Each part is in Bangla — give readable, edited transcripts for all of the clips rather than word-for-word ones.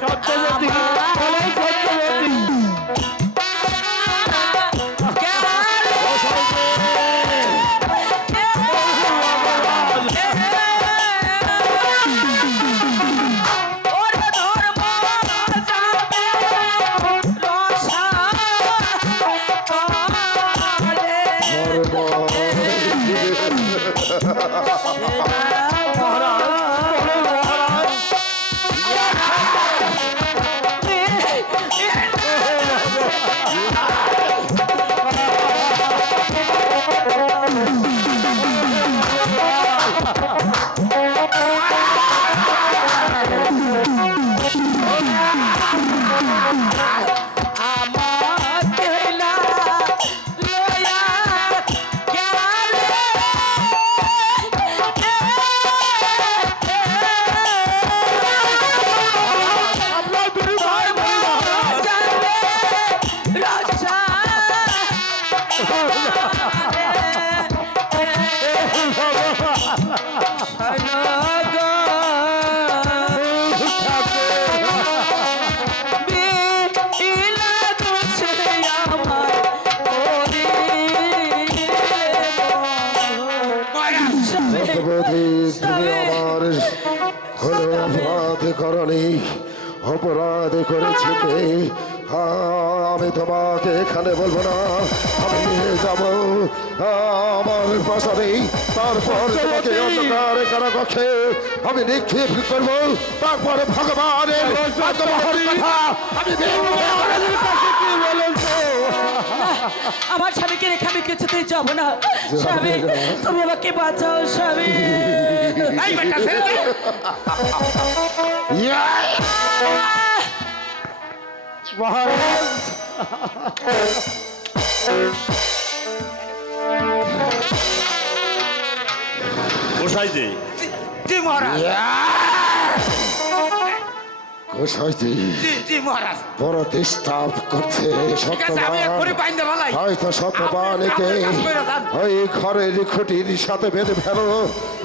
সত্যবতী সত্যবতী অপরাধ করেছে কে? আমি তোমাকে এখানে বলবো না, আমি নিয়ে যাবো আমার প্রাসাদে, তারপর তোমাকে অন্ধকার কারাকক্ষে আমি নিক্ষেপ করবো, তারপরে ভগবানের আমার স্বামীকে রেখে আমি কিছুতেই যাবো না। স্বামী তুমি আমাকে বাঁচাও স্বামী। বড় ডিস্টার্ব করছে হয়তো সত্যবানকে ওই ঘরের খুঁটির সাথে বেঁধে ফেলো,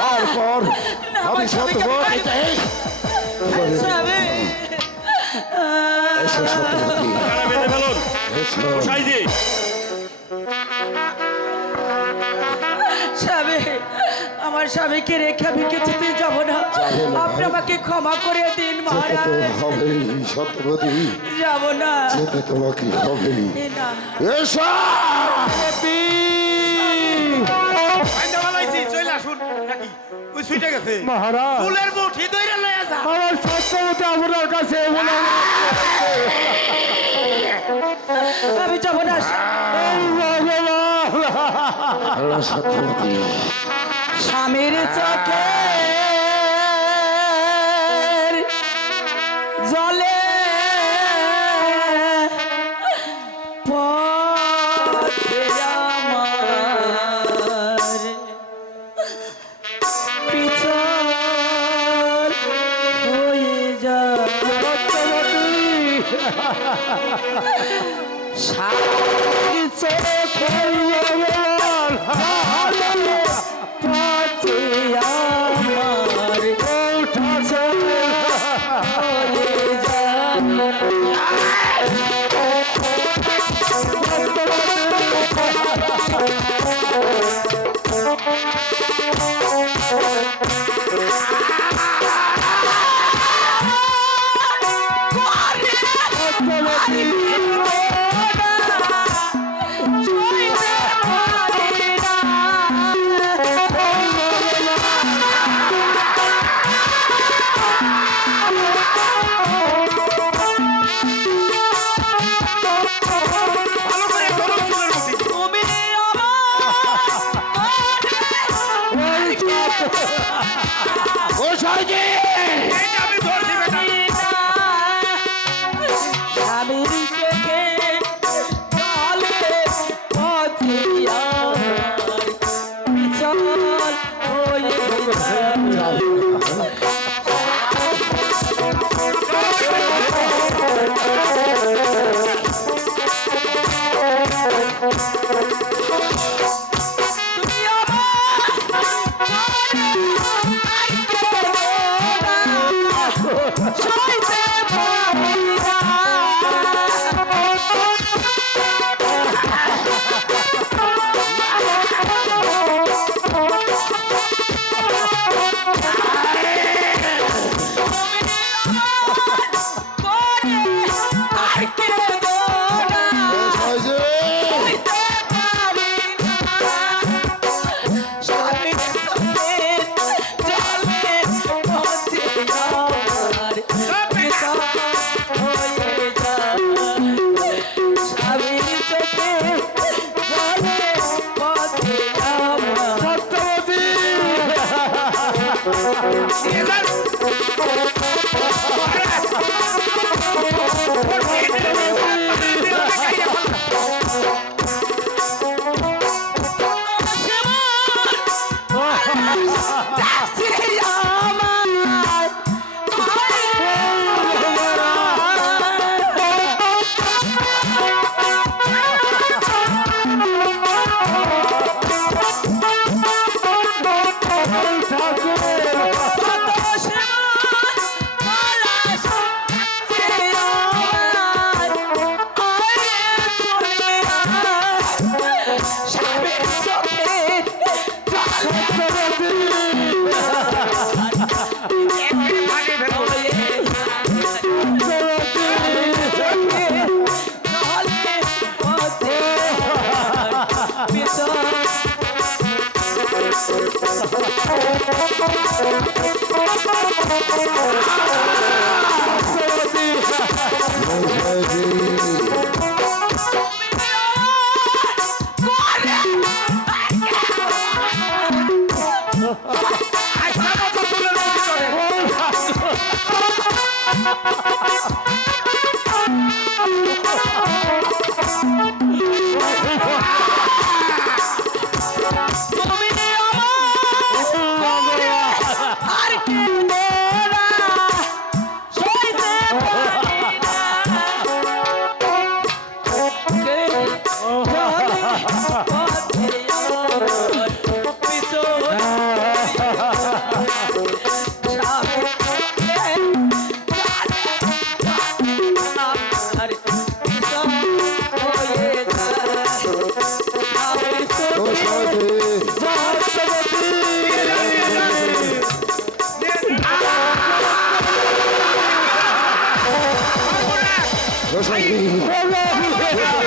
তারপর আমি সত্যবানকে এসো সত্যবতী এসো। স্বামী আমার স্বামীকে রেখে আমি কিছুতেই যাবো না, আপনি আমাকে ক্ষমা করে দিন মহারাজ। হবেই সত্যবতী, যাবো না, যেতে তোমাকে হবেই। এসো মহারাজ আমার সত্যবতী আপনার কাছে আমি যাবো না। সত্যবতী স্বামীর চোখে জলে পথে আমার পিছন হয়ে যায়। স্বামীর চোখে তুমি আমার সইতে পারি না। আর কেঁদো না, সহজে সইতে পারি না। স্বামীর চোখে জলে পথে আমার বিছানা হয়ে যায়। স্বামীর চোখে জলে পথে আমার সত্যবতী যাচ্ছে আমার আর কেঁদো না, সইতে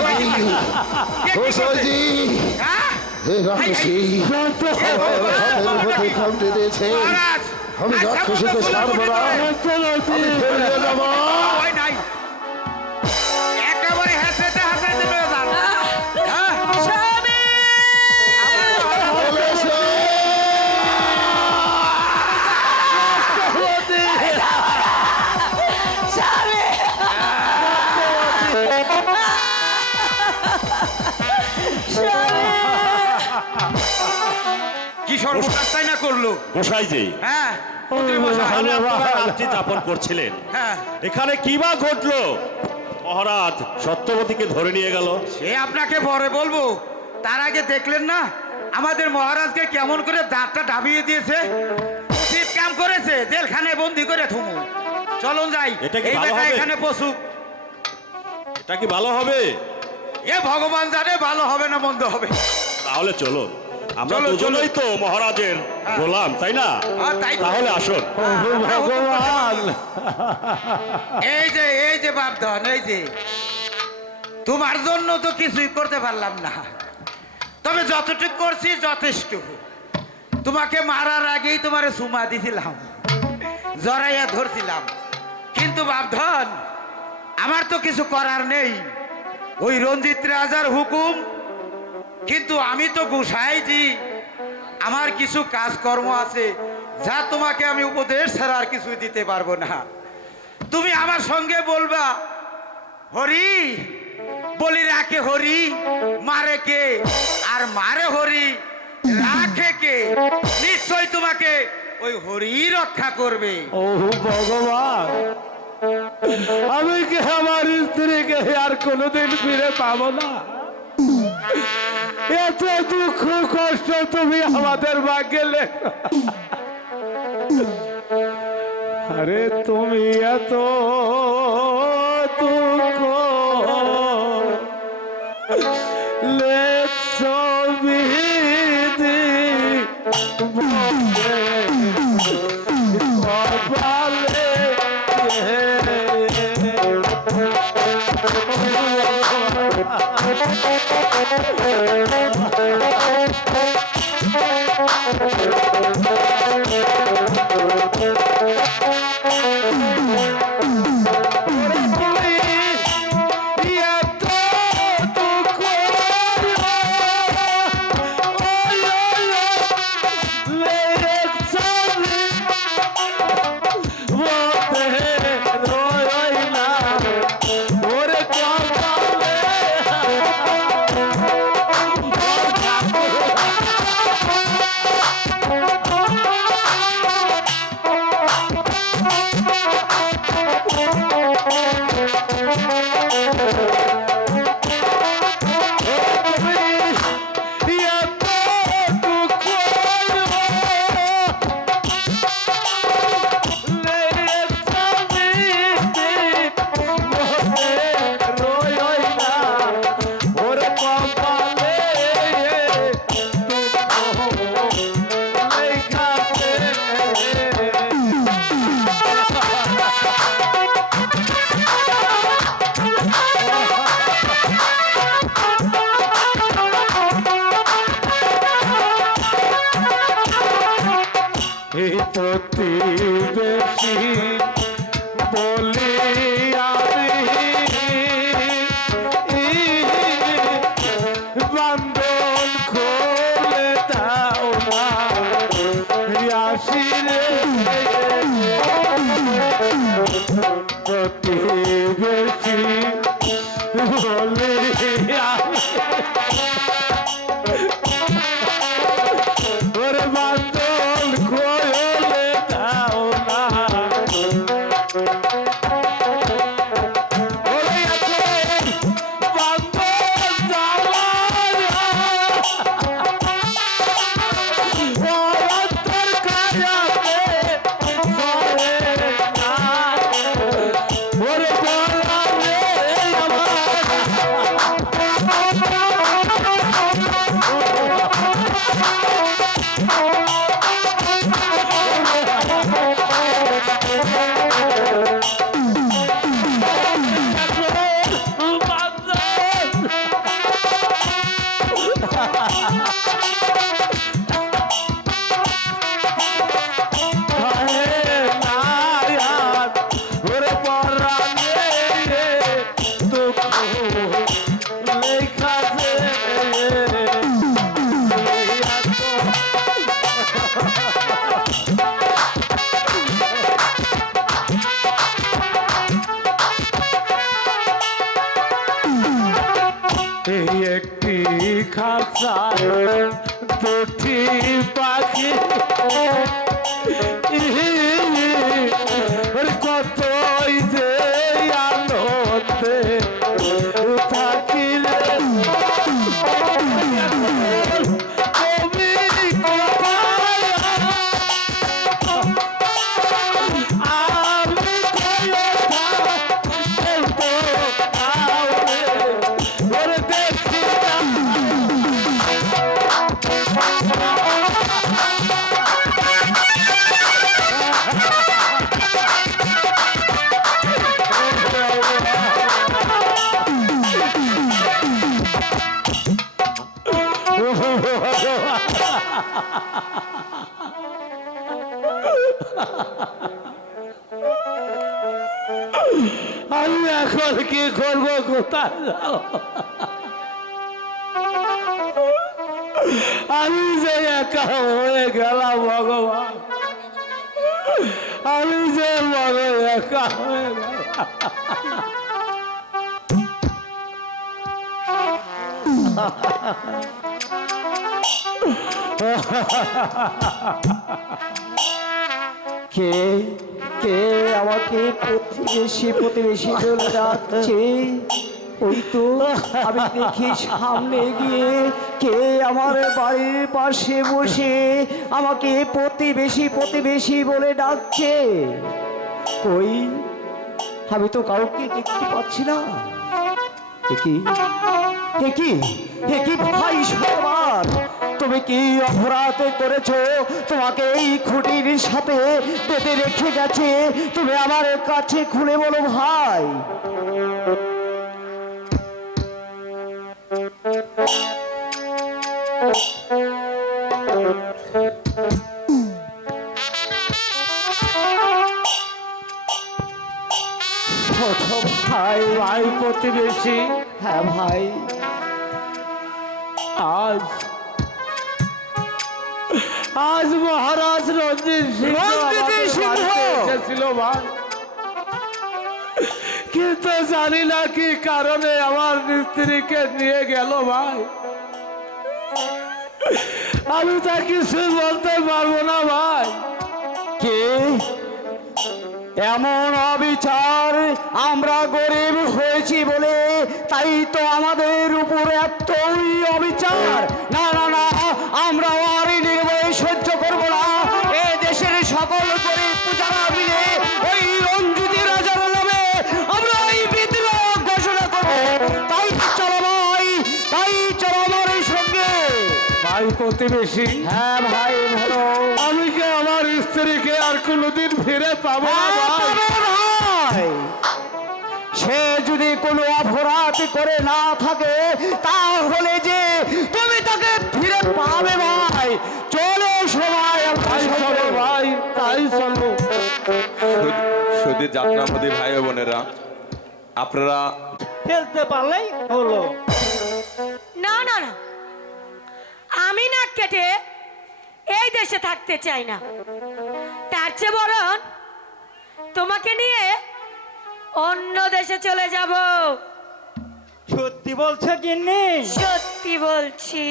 পারি না। হে রাক্ষসী দিয়েছে আমি রাক্ষসীকে ছাড়বো না, আমি ফিরে যাবো। একেবারে হাসাতে হাসাতে স্বামী বলেছে, স্বামী কি সর্বনাশটাই না করলো। গোসাই যে হ্যাঁ এখানে আপনারা রাত্রি যাপন করছিলেন, হ্যাঁ এখানে কি বা ঘটলো? মহারাজ সত্যবতীকে ধরে নিয়ে গেল। সে আপনাকে পরে বলবো, তার আগে দেখলেন না আমাদের মহারাজকে কেমন করে দাঁতটা ডাবিয়ে দিয়েছে। উচিত কাম করেছে, জেলখানায় বন্দি করে থুমু। চলুন যাই, এটা কি এই ভালো বেটা হবে? এখানে পশুক। এটা কি ভালো হবে? এ ভগবান জানে ভালো হবে না মন্দ হবে। তাহলে চলুন, আমরা চলো, দুজনেই তো মহারাজের গোলাম, তাই না? হ্যাঁ, তাই তো। তাহলে আসুন। ভগবান এই যে বাপধন, এই যে তোমার জন্য তো কিছুই করতে পারলাম না, তবে যতটুকু করছি যথেষ্ট। তোমাকে মারার আগেই তোমার সুমা দিছিলাম, জড়াইয়া ধরছিলাম, কিন্তু বাপধন আমার তো কিছু করার নেই। ওই রঞ্জিত রাজার হুকুম, কিন্তু আমি তো গোসাইজি, আমার কিছু কাজকর্ম আছে যা তোমাকে আমি উপদেশ ছাড়া আর কিছুই দিতে পারবো না। তুমি আমার সঙ্গে বলবা, হরি বলি রাখে হরি, মারে কে আর মারে হরি, রাখে কে নিশ্চয় তোমাকে ওই হরি রক্ষা করবে। ও ভগবান, আমি কি আমার স্ত্রীকে আর কোনোদিন ফিরে পাবো না? এত দুঃখ কষ্ট তুমি আমাদের ভাগ্যে লেখো। আরে তুমি এত দুঃখ ছবি প্রতিবেশী বলি আমি বান্ধন খোলে দাও না আসি রে প্রতিবেশী বলি আমি ওরে বান্ধন খোলে দাও না ওরে বান্ধন দাও অন্তর কায়াতে করে না ওরে বলারে একটি খাঁচায় দুটি পাখি কতই যে আনন্দে থাকিলে আমি এখন কি করবো কোথায় যাও আমি যে একা হয়ে গেলাম ভগবান আমি যে বড় একা হয়ে গেলাম কে কে আমাকে প্রতিবেশী প্রতিবেশী বলে যাচ্ছে ওই তো আমি দেখি সামনে গিয়ে কে আমার বাড়ির পাশে বসে আমাকে প্রতিবেশী প্রতিবেশী বলে ডাকছে কই আমি তো কাউকে দেখতে পাচ্ছি না। কি ভাই সবার, তুমি কি অপরাধ করেছো? তোমাকে এই খুঁটির সাথে বেঁধে রেখে গেছে, তুমি আমার কাছে খুলে বলো ভাই। ভাই ভাই প্রতিবেশী, হ্যাঁ ভাই, আজ মহারাজ রঞ্জিত সিংহ এসেছিল ভাই, কিন্তু জানি না কি কারণে আমার স্ত্রীকে নিয়ে গেল ভাই। আমি তা কিছু বলতে পারবো না ভাই। কে এমন অবিচার? আমরা গরিব হয়েছি বলে তাই তো আমাদের উপর এতই অবিচার? না না না, আমরা আর নির্ভয়ে সহ্য করবো না। এ দেশের সকল গরিব পূজারা মিলে ওই রঞ্জিত রাজার নামে আমরা এই বিদ্রোহ ঘোষণা করবো। তাই চলো ভাই, তাই চলো আমার সঙ্গে। ভাই প্রতিবেশী, হ্যাঁ ভাই ভালো, আমি কি আমার স্ত্রীকে আর কোনোদিন ফিরে পাবো না ভাই? সে যদি কোনো অপরাধ করে না থাকে তাহলে যে তুমি তাকে ফিরে পাবে ভাই। চলো সবাই, চলো ভাই, তাই চলো। সুধীর যাত্রাপতি ভাই ও বোনেরা, আপনারা ফেলতে পারলেই হলো। না না না, আমি নাক কেটে এই দেশে থাকতে চাই না। তার চেয়ে বরং তোমাকে নিয়ে অন্য দেশে চলে যাব। সত্যি বলছো গিন্নি? সত্যি বলছি।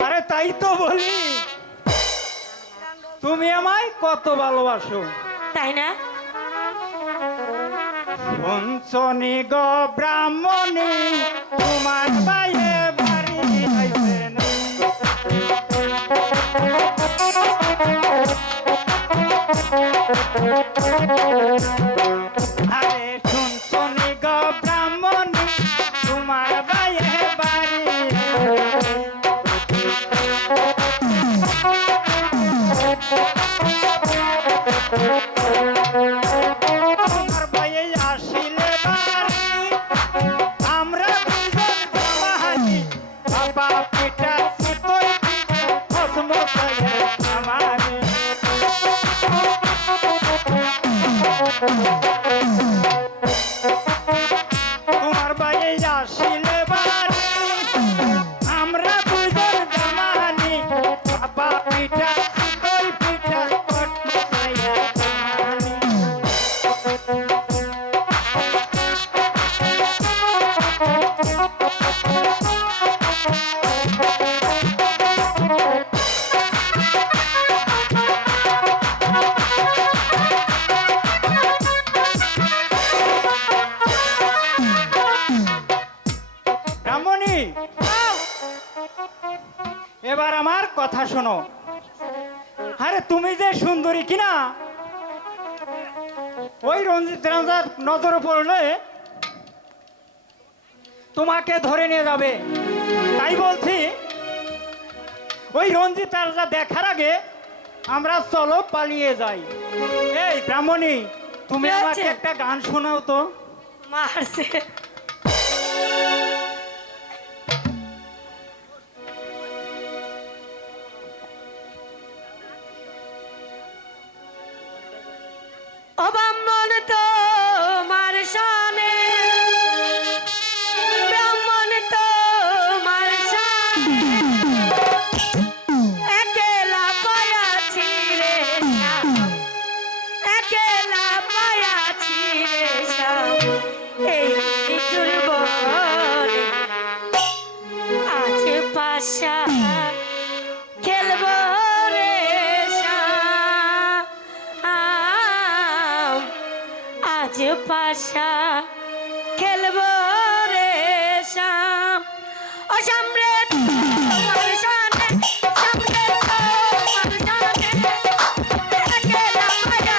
আরে তাই তো বলি, তুমি আমায় কত ভালোবাসো, তাই না? শুনছনি গো ব্রাহ্মণী, তোমার বাইরে বাড়ি আইছেন। আরে শুনছনি গো ব্রাহ্মণী, তোমার বাইরে বাড়ি তোমার বাইরে আসিলে বাড়ি, আমরা দুজন জামাই, বাবা পিতা সুতোই হসমসায়ে আমারে। তোমার বাইরে আসিলে বাড়ি, আমরা দুজন জামাই, বাবা পিতা সুতোই পিতা হসমসায়ে আমারে। রামণি, এবার আমার কথা শোনো। আরে তুমি যে সুন্দরী কিনা, ওই রঞ্জিত রাজার নজরে পড়লে তোমাকে ধরে নিয়ে যাবে। তাই বলছি, ওই রঞ্জিত রাজা দেখার আগে আমরা চলো পালিয়ে যাই। এই ব্রাহ্মণী, তুমি কি আমাকে হয়েছে? একটা গান শোনাও তো। মারছে। ও ব্রাহ্মণ তোমার শানে, ব্রাহ্মণ তোমার শানে, একেলা পায়াছি রে শ্যাম, একেলা পায়াছি রে শ্যাম, এই নিঠুর বনে আজ পাশা খেলব রে শ্যাম, আজ পাশা খেলব রে শ্যাম। ও সামরে তোমার শানে, সামরে তোমার শানে, একেলা মায়া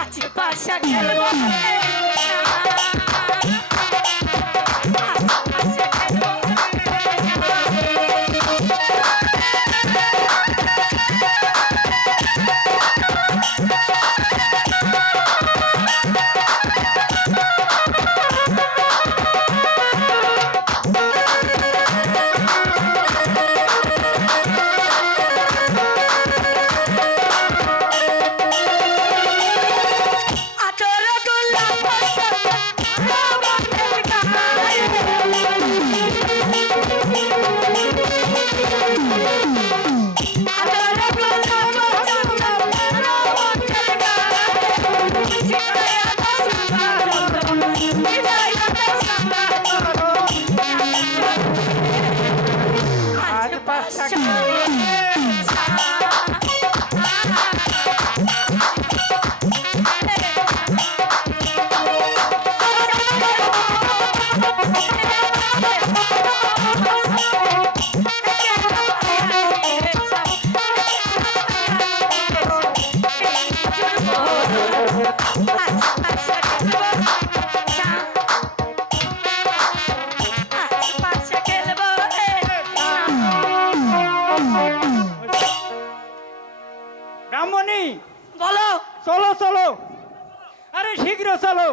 আজ পাশা খেলবো আতর গোলাপ আজ পাশা ব্রাহ্মণী বলো চলো চলো আরে শীঘ্র চলো